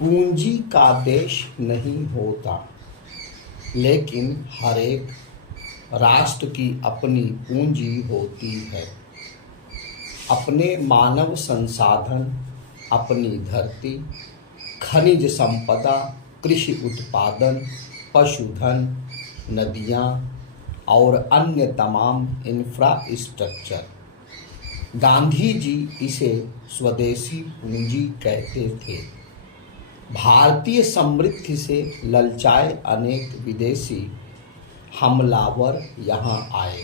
पूंजी का देश नहीं होता, लेकिन हर एक राष्ट्र की अपनी पूंजी होती है। अपने मानव संसाधन, अपनी धरती, खनिज संपदा, कृषि उत्पादन, पशुधन, नदियाँ और अन्य तमाम इंफ्रास्ट्रक्चर। गांधी जी इसे स्वदेशी पूंजी कहते थे। भारतीय समृद्धि से ललचाए अनेक विदेशी हमलावर यहाँ आए।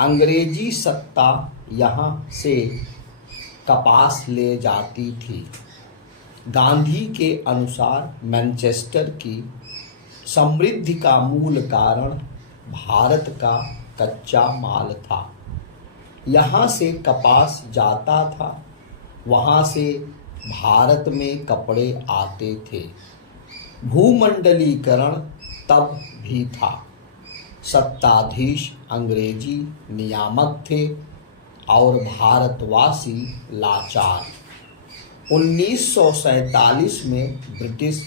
अंग्रेजी सत्ता यहाँ से कपास ले जाती थी। गांधी के अनुसार मैनचेस्टर की समृद्धि का मूल कारण भारत का कच्चा माल था। यहाँ से कपास जाता था, वहाँ से भारत में कपड़े आते थे। भूमंडलीकरण तब भी था। सत्ताधीश अंग्रेजी नियामक थे और भारतवासी लाचार। 1947 में ब्रिटिश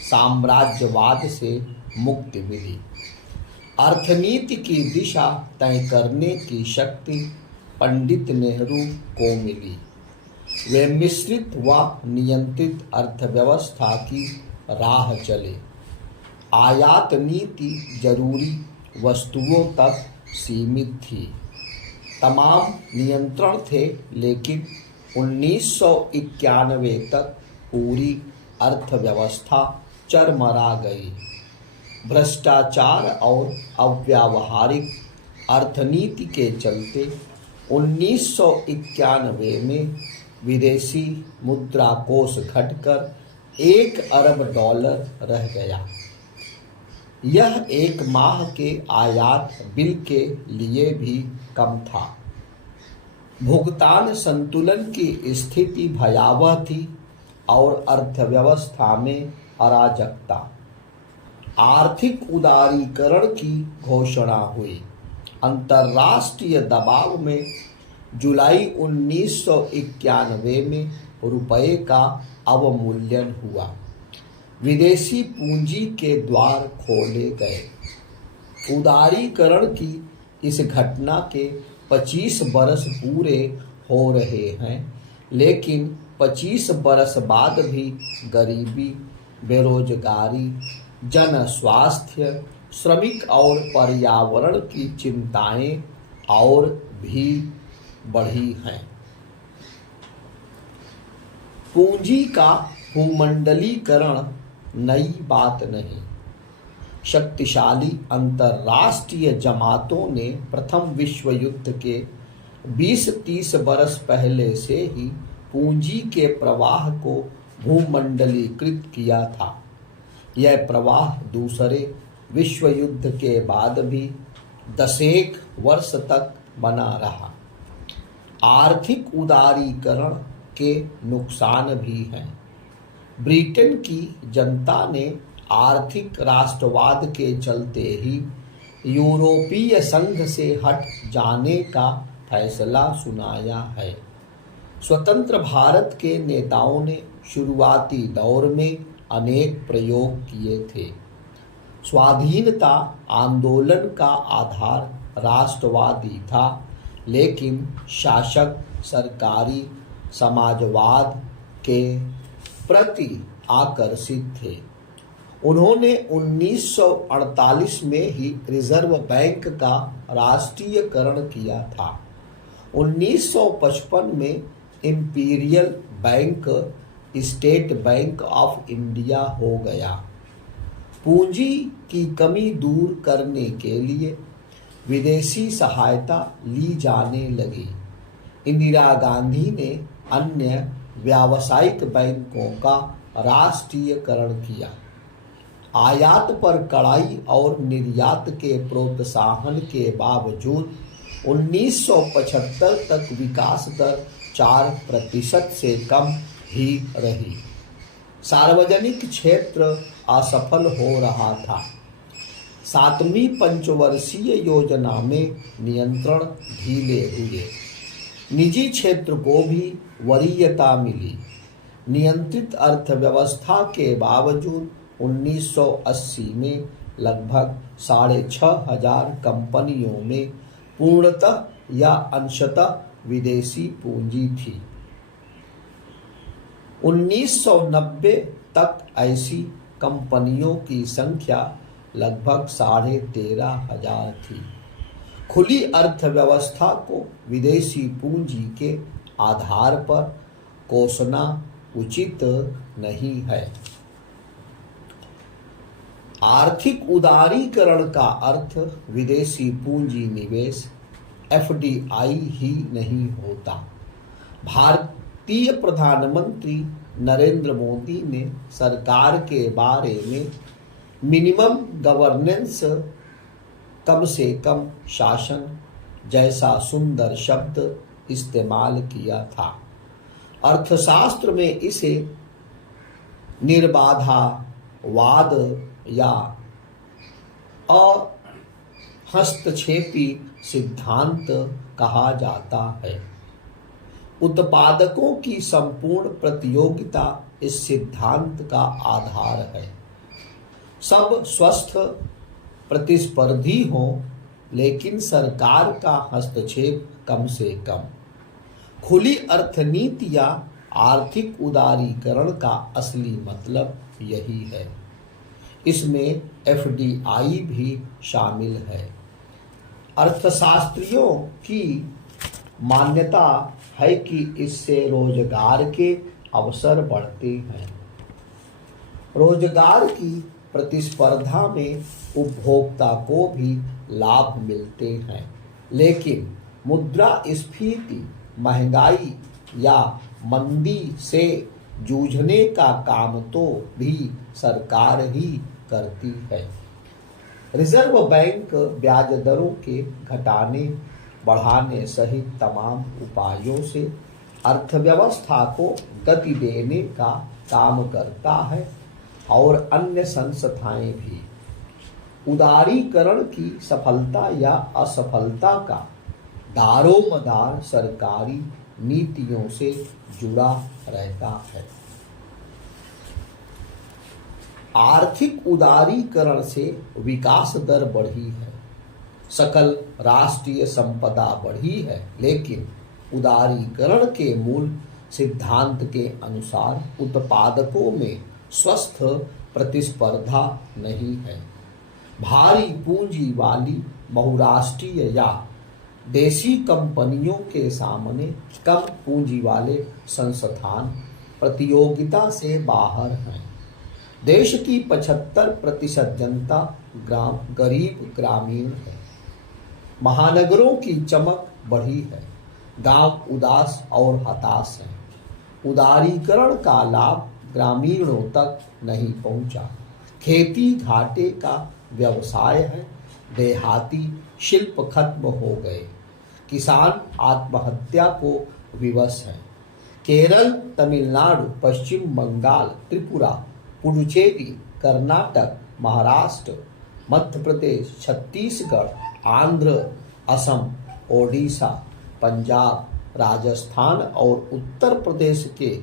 साम्राज्यवाद से मुक्ति मिली। अर्थनीति की दिशा तय करने की शक्ति पंडित नेहरू को मिली। वे मिश्रित व नियंत्रित अर्थव्यवस्था की राह चले। आयात नीति जरूरी वस्तुओं तक सीमित थी। तमाम नियंत्रण थे, लेकिन 1991 तक पूरी अर्थव्यवस्था चरमरा गई। भ्रष्टाचार और अव्यावहारिक अर्थनीति के चलते 1991 में विदेशी मुद्रा कोष घटकर $1 अरब रह गया। यह एक माह के आयात बिल के लिए भी कम था। भुगतान संतुलन की स्थिति भयावह थी और अर्थव्यवस्था में अराजकता। आर्थिक उदारीकरण की घोषणा हुई। अंतर्राष्ट्रीय दबाव में जुलाई 1991 में रुपये का अवमूल्यन हुआ। विदेशी पूंजी के द्वार खोले गए। उदारीकरण की इस घटना के 25 बरस पूरे हो रहे हैं, लेकिन 25 बरस बाद भी गरीबी, बेरोजगारी, जन स्वास्थ्य, श्रमिक और पर्यावरण की चिंताएं और भी बढ़ी हैं। पूंजी का भूमंडलीकरण नई बात नहीं। शक्तिशाली अंतर्राष्ट्रीय जमातों ने प्रथम विश्व युद्ध के 20-30 बरस पहले से ही पूंजी के प्रवाह को भूमंडलीकृत किया था। यह प्रवाह दूसरे विश्व युद्ध के बाद भी 10 वर्ष तक बना रहा। आर्थिक उदारीकरण के नुकसान भी हैं। ब्रिटेन की जनता ने आर्थिक राष्ट्रवाद के चलते ही यूरोपीय संघ से हट जाने का फैसला सुनाया है। स्वतंत्र भारत के नेताओं ने शुरुआती दौर में अनेक प्रयोग किए थे। स्वाधीनता आंदोलन का आधार राष्ट्रवादी था, लेकिन शासक सरकारी समाजवाद के प्रति आकर्षित थे। उन्होंने 1948 में ही रिजर्व बैंक का राष्ट्रीयकरण किया था। 1955 में imperial bank state bank of India हो गया। पूंजी की कमी दूर करने के लिए विदेशी सहायता ली जाने लगी। इंदिरा गांधी ने अन्य व्यावसायिक बैंकों का राष्ट्रीयकरण किया। आयात पर कड़ाई और निर्यात के प्रोत्साहन के बावजूद 1975 तक विकास दर 4% से कम ही रही। सार्वजनिक क्षेत्र असफल हो रहा था। 7वीं पंचवर्षीय योजना में नियंत्रण ढीले हुए। निजी क्षेत्र को भी वरीयता मिली। नियंत्रित अर्थव्यवस्था के बावजूद 1980 में लगभग 6,500 कंपनियों में पूर्णतः या अंशतः विदेशी पूंजी थी। 1990 तक ऐसी कंपनियों की संख्या लगभग 13,500 थी। खुली अर्थव्यवस्था को विदेशी पूंजी के आधार पर कोसना उचित नहीं है। आर्थिक उदारीकरण का अर्थ विदेशी पूंजी निवेश एफडीआई ही नहीं होता। भारतीय प्रधानमंत्री नरेंद्र मोदी ने सरकार के बारे में मिनिमम गवर्नेंस, कम से कम शासन जैसा सुंदर शब्द इस्तेमाल किया था। अर्थशास्त्र में इसे निर्बाधावाद या अहस्तक्षेपी सिद्धांत कहा जाता है। उत्पादकों की संपूर्ण प्रतियोगिता इस सिद्धांत का आधार है। सब स्वस्थ प्रतिस्पर्धी हों, लेकिन सरकार का हस्तक्षेप कम से कम। खुली अर्थनीति या आर्थिक उदारीकरण का असली मतलब यही है। इसमें एफडीआई भी शामिल है। अर्थशास्त्रियों की मान्यता है कि इससे रोजगार के अवसर बढ़ते हैं। रोजगार की प्रतिस्पर्धा में उपभोक्ता को भी लाभ मिलते हैं, लेकिन मुद्रास्फीति, महंगाई या मंदी से जूझने का काम तो भी सरकार ही करती है। रिजर्व बैंक ब्याज दरों के घटाने बढ़ाने सहित तमाम उपायों से अर्थव्यवस्था को गति देने का काम करता है और अन्य संस्थाएं भी। उदारीकरण की सफलता या असफलता का दारोमदार सरकारी नीतियों से जुड़ा रहता है। आर्थिक उदारीकरण से विकास दर बढ़ी है, सकल राष्ट्रीय संपदा बढ़ी है, लेकिन उदारीकरण के मूल सिद्धांत के अनुसार उत्पादकों में स्वस्थ प्रतिस्पर्धा नहीं है। भारी पूंजी वाली बहुराष्ट्रीय या देशी कंपनियों के सामने कम पूंजी वाले संस्थान प्रतियोगिता से बाहर हैं। देश की 75% जनता गरीब ग्रामीण है। महानगरों की चमक बढ़ी है, गांव उदास और हताश हैं। उदारीकरण का लाभ ग्रामीणों तक नहीं पहुंचा। खेती घाटे का व्यवसाय है, देहाती शिल्प खत्म हो गए, किसान आत्महत्या को विवश है। केरल, तमिलनाडु, पश्चिम बंगाल, त्रिपुरा, पुडुचेरी, कर्नाटक, महाराष्ट्र, मध्य प्रदेश, छत्तीसगढ़, आंध्र, असम, ओडिशा, पंजाब, राजस्थान और उत्तर प्रदेश के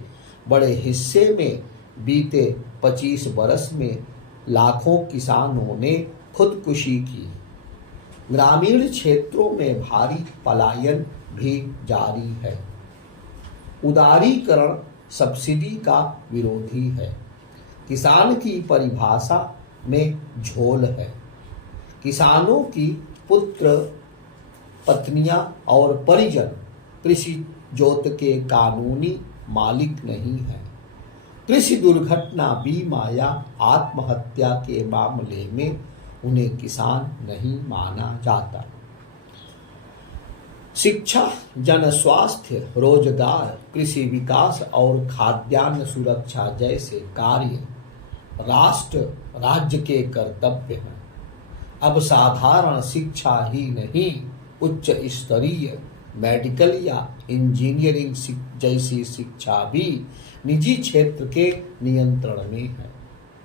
बड़े हिस्से में बीते 25 बरस में लाखों किसानों ने खुदकुशी की। ग्रामीण क्षेत्रों में भारी पलायन भी जारी है। उदारीकरण सब्सिडी का विरोधी है। किसान की परिभाषा में झोल है। किसानों की पुत्र, पत्नियां और परिजन कृषि जोत के कानूनी मालिक नहीं है। कृषि दुर्घटना बीमा या आत्महत्या के मामले में उन्हें किसान नहीं माना जाता। शिक्षा, जन स्वास्थ्य, रोजगार, कृषि विकास और खाद्यान्न सुरक्षा जैसे कार्य राष्ट्र राज्य के कर्तव्य हैं। अब साधारण शिक्षा ही नहीं, उच्च स्तरीय मेडिकल या इंजीनियरिंग जैसी शिक्षा भी निजी क्षेत्र के नियंत्रण में है।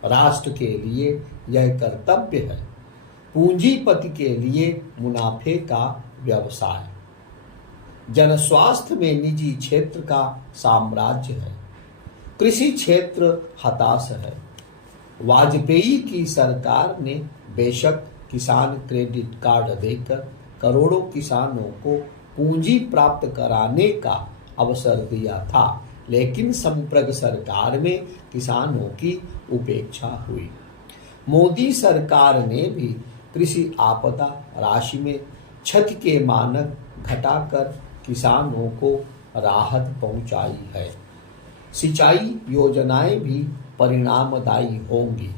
राष्ट्र के लिए यह कर्तव्य है। पूंजीपति के लिए मुनाफे का व्यवसाय। जन स्वास्थ्य में निजी क्षेत्र का साम्राज्य है। कृषि क्षेत्र हताश है। वाजपेयी की सरकार ने बेशक किसान क्रेडिट कार्ड देकर करोड़ों किसानों को पूंजी प्राप्त कराने का अवसर दिया था, लेकिन संप्रग सरकार में किसानों की उपेक्षा हुई। मोदी सरकार ने भी कृषि आपदा राशि में क्षति के मानक घटाकर किसानों को राहत पहुंचाई है। सिंचाई योजनाएं भी परिणामदायी होंगी।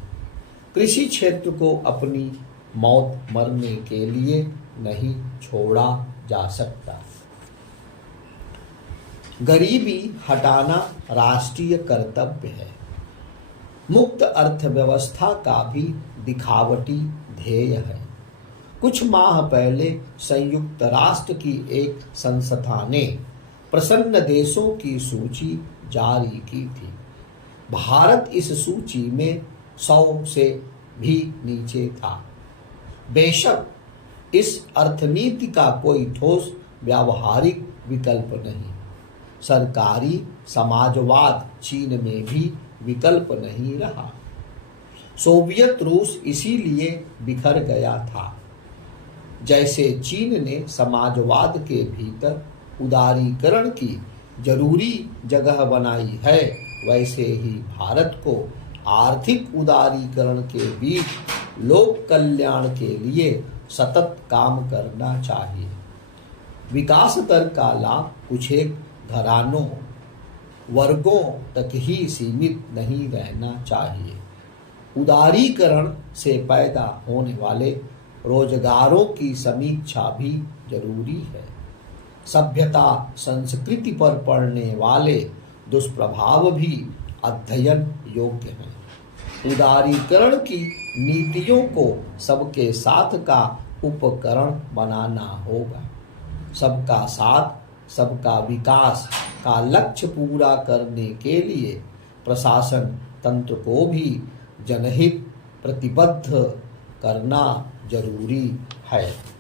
कृषि क्षेत्र को अपनी मौत मरने के लिए नहीं छोड़ा जा सकता। गरीबी हटाना राष्ट्रीय कर्तव्य है। मुक्त अर्थव्यवस्था का भी दिखावटी ध्येय है। कुछ माह पहले संयुक्त राष्ट्र की एक संस्था ने प्रसन्न देशों की सूची जारी की थी। भारत इस सूची में 100 से भी नीचे था। बेशक इस अर्थनीति का कोई ठोस व्यावहारिक विकल्प नहीं। सरकारी समाजवाद चीन में भी विकल्प नहीं रहा। सोवियत रूस इसीलिए बिखर गया था। जैसे चीन ने समाजवाद के भीतर उदारीकरण की जरूरी जगह बनाई है, वैसे ही भारत को आर्थिक उदारीकरण के बीच लोक कल्याण के लिए सतत काम करना चाहिए। विकास दर का लाभ कुछ एक घरानों वर्गों तक ही सीमित नहीं रहना चाहिए। उदारीकरण से पैदा होने वाले रोजगारों की समीक्षा भी जरूरी है। सभ्यता संस्कृति पर पड़ने वाले दुष्प्रभाव भी अध्ययन योग्य हैं। उदारीकरण की नीतियों को सबके साथ का उपकरण बनाना होगा। सबका साथ सबका विकास का लक्ष्य पूरा करने के लिए प्रशासन तंत्र को भी जनहित प्रतिबद्ध करना जरूरी है।